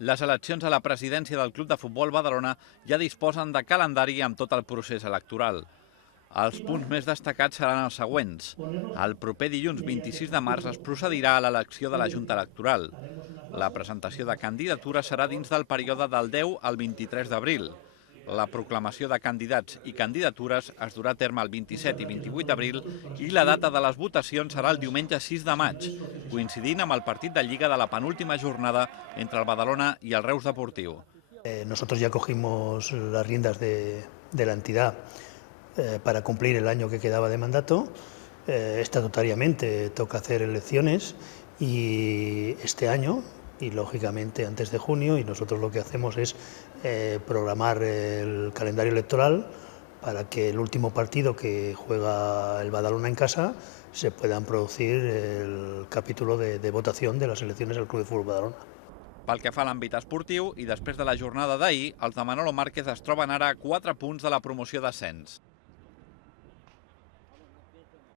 Les eleccions a la presidència del Club de Futbol Badalona ja disposen de calendari amb tot el procés electoral. Els punts més destacats seran els següents. El proper dilluns 26 de març es procedirà a l'elecció de la Junta Electoral. La presentació de candidatures serà dins del període del 10 al 23 d'abril. La proclamació de candidats i candidatures es durà a terme el 27 i 28 d'abril i la data de les votacions serà el diumenge 6 de maig, coincidint amb el partit de Lliga de la penúltima jornada entre el Badalona i el Reus Deportiu. Nosotros ya cogimos las riendas de la entidad para cumplir el año que quedaba de mandato. Estatutariamente toca hacer elecciones y este año, y lógicamente antes de junio, y nosotros lo que hacemos es programar el calendario electoral para que el último partido que juega el Badalona en casa se puedan producir el capítulo de votación de las elecciones del Club de Fútbol Badalona. Pel que fa a l'àmbit esportiu, i després de la jornada d'ahir, els de Manolo Márquez es troben ara a 4 punts de la promoció d'ascens.